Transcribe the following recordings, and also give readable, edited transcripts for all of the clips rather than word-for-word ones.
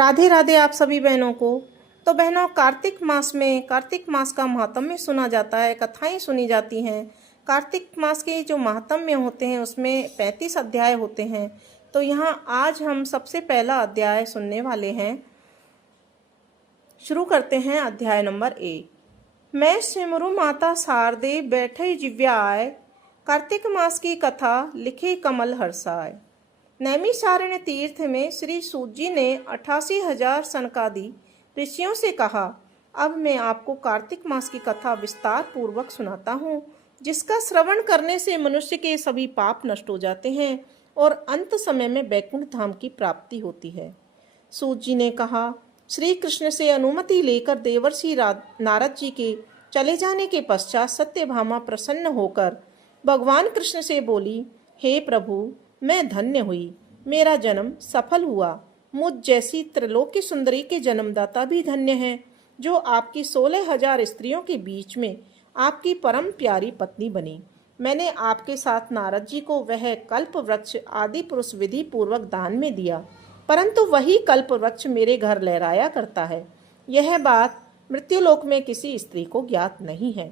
राधे राधे आप सभी बहनों को। तो बहनों, कार्तिक मास का महात्म्य सुना जाता है, कथाएं सुनी जाती हैं। कार्तिक मास के जो महात्म्य होते हैं उसमें 35 अध्याय होते हैं। तो यहाँ आज हम सबसे पहला अध्याय सुनने वाले हैं। शुरू करते हैं अध्याय नंबर 1। मैं सिमरु माता शारदे बैठे जिव्याय, कार्तिक मास की कथा लिखे कमल हर्षाय। नैमिषारण्य तीर्थ में श्री सूत जी ने 88,000 सनकादि ऋषियों से कहा, अब मैं आपको कार्तिक मास की कथा विस्तार पूर्वक सुनाता हूँ, जिसका श्रवण करने से मनुष्य के सभी पाप नष्ट हो जाते हैं और अंत समय में बैकुंठ धाम की प्राप्ति होती है। सूत जी ने कहा, श्री कृष्ण से अनुमति लेकर देवर्षि नारद जी के चले जाने के पश्चात सत्यभामा प्रसन्न होकर भगवान कृष्ण से बोली, हे प्रभु, मैं धन्य हुई, मेरा जन्म सफल हुआ। मुझ जैसी त्रिलोकी सुंदरी के जन्मदाता भी धन्य हैं, जो आपकी 16,000 स्त्रियों के बीच में आपकी परम प्यारी पत्नी बनी। मैंने आपके साथ नारद जी को वह कल्प वृक्ष आदि पुरुष विधि पूर्वक दान में दिया, परंतु वही कल्प वृक्ष मेरे घर लहराया करता है। यह बात मृत्युलोक में किसी स्त्री को ज्ञात नहीं है।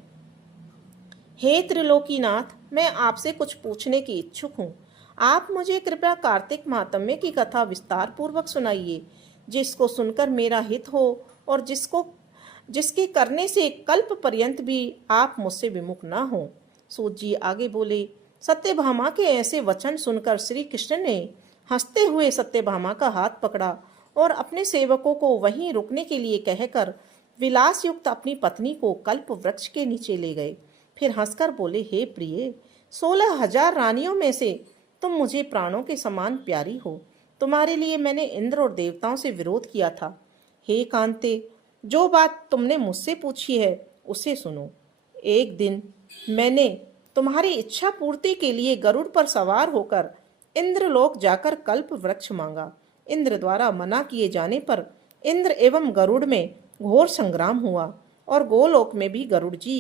हे त्रिलोकीनाथ, मैं आपसे कुछ पूछने की इच्छुक हूँ। आप मुझे कृपया कार्तिक महात्म्य की कथा विस्तार पूर्वक सुनाइए, जिसको सुनकर मेरा हित हो और जिसके करने से कल्प पर्यंत भी आप मुझसे विमुख ना हो। सूत जी आगे बोले, सत्यभामा के ऐसे वचन सुनकर श्री कृष्ण ने हंसते हुए सत्यभामा का हाथ पकड़ा और अपने सेवकों को वहीं रुकने के लिए कहकर विलास युक्त अपनी पत्नी को कल्प वृक्ष के नीचे ले गए। फिर हंसकर बोले, हे प्रिय, 16,000 रानियों में से तुम मुझे प्राणों के समान प्यारी हो। तुम्हारे लिए मैंने इंद्र और देवताओं से विरोध किया था। हे कांते, जो बात तुमने मुझसे पूछी है उसे सुनो। एक दिन मैंने तुम्हारी इच्छा पूर्ति के लिए गरुड़ पर सवार होकर इंद्रलोक जाकर कल्प वृक्ष मांगा। इंद्र द्वारा मना किए जाने पर इंद्र एवं गरुड़ में घोर संग्राम हुआ और गोलोक में भी गरुड़ जी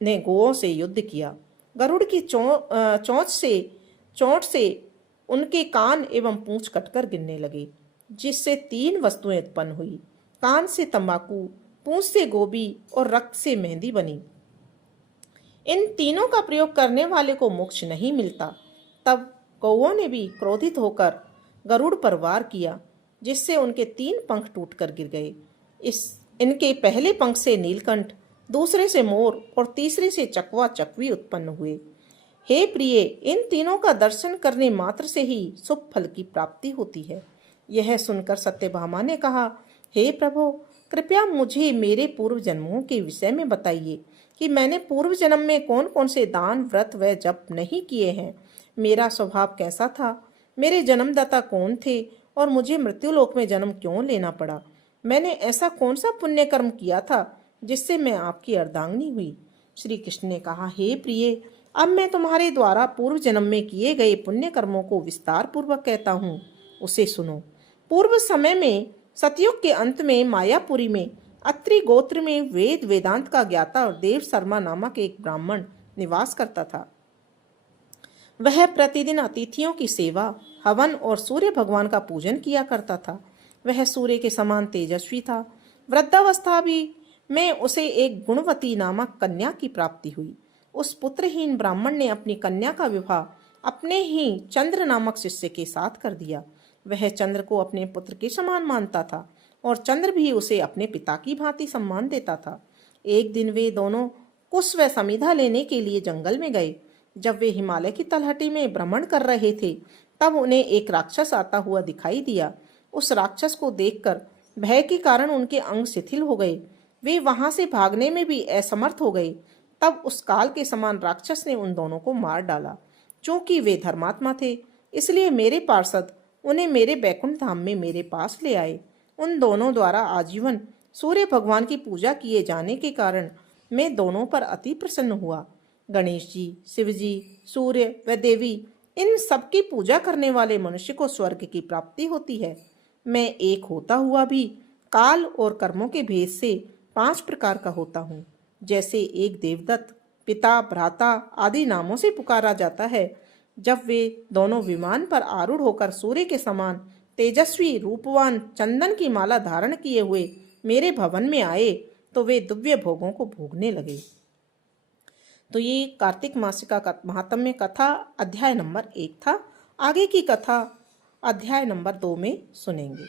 ने गोओं से युद्ध किया। गरुड़ की चोंच से उनके कान एवं पूंछ कटकर गिरने लगे, जिससे 3 वस्तुएं उत्पन्न हुई। कान से तंबाकू, पूंछ से गोभी और रक्त से मेहंदी बनी। इन तीनों का प्रयोग करने वाले को मोक्ष नहीं मिलता। तब कौओं ने भी क्रोधित होकर गरुड़ पर वार किया, जिससे उनके 3 पंख टूटकर गिर गए। इनके पहले पंख से नीलकंठ, दूसरे से मोर और तीसरे से चकवा चकवी उत्पन्न हुए। हे प्रिय, इन तीनों का दर्शन करने मात्र से ही शुभ फल की प्राप्ति होती है। यह सुनकर सत्यभामा ने कहा, हे प्रभु, कृपया मुझे मेरे पूर्व जन्मों के विषय में बताइए कि मैंने पूर्व जन्म में कौन कौन से दान, व्रत व जप नहीं किए हैं। मेरा स्वभाव कैसा था, मेरे जन्मदाता कौन थे और मुझे मृत्युलोक में जन्म क्यों लेना पड़ा। मैंने ऐसा कौन सा पुण्य कर्म किया था जिससे मैं आपकी अर्धांगिनी हुई। श्री कृष्ण ने कहा, हे प्रिय, अब मैं तुम्हारे द्वारा पूर्व जन्म में किए गए पुण्य कर्मों को विस्तार पूर्वक कहता हूँ, उसे सुनो। पूर्व समय में सतयुग के अंत में मायापुरी में अत्रि गोत्र में वेद वेदांत का ज्ञाता और देव शर्मा नामक एक ब्राह्मण निवास करता था। वह प्रतिदिन अतिथियों की सेवा, हवन और सूर्य भगवान का पूजन किया करता था। वह सूर्य के समान तेजस्वी था। वृद्धावस्था भी में उसे एक गुणवती नामक कन्या की प्राप्ति हुई। उस पुत्रहीन ब्राह्मण ने अपनी कन्या का विवाह अपने ही चंद्र नामक शिष्य के साथ कर दिया। वह चंद्र को अपने पुत्र के समान मानता था और चंद्र भी उसे अपने पिता की भांति सम्मान देता था। एक दिन वे दोनों कुश व समिधा लेने के लिए जंगल में गए। जब वे हिमालय की तलहटी में भ्रमण कर रहे थे, तब उन्हें एक राक्षस आता हुआ दिखाई दिया। उस राक्षस को देखकर भय के कारण उनके अंग शिथिल हो गए। वे वहां से भागने में भी असमर्थ हो गए। तब उस काल के समान राक्षस ने उन दोनों को मार डाला। चूंकि वे धर्मात्मा थे, इसलिए मेरे पार्षद उन्हें मेरे बैकुंठ धाम में मेरे पास ले आए। उन दोनों द्वारा आजीवन सूर्य भगवान की पूजा किए जाने के कारण मैं दोनों पर अति प्रसन्न हुआ। गणेश जी, शिव जी, सूर्य व देवी, इन सबकी पूजा करने वाले मनुष्य को स्वर्ग की प्राप्ति होती है। मैं एक होता हुआ भी काल और कर्मों के भेद से 5 प्रकार का होता हूँ। जैसे एक देवदत्त, पिता, भ्राता आदि नामों से पुकारा जाता है। जब वे दोनों विमान पर आरूढ़ होकर सूर्य के समान तेजस्वी रूपवान चंदन की माला धारण किए हुए मेरे भवन में आए तो वे दिव्य भोगों को भोगने लगे। तो ये कार्तिक मासिका का महात्म्य कथा अध्याय नंबर 1 था। आगे की कथा अध्याय नंबर 2 में सुनेंगे।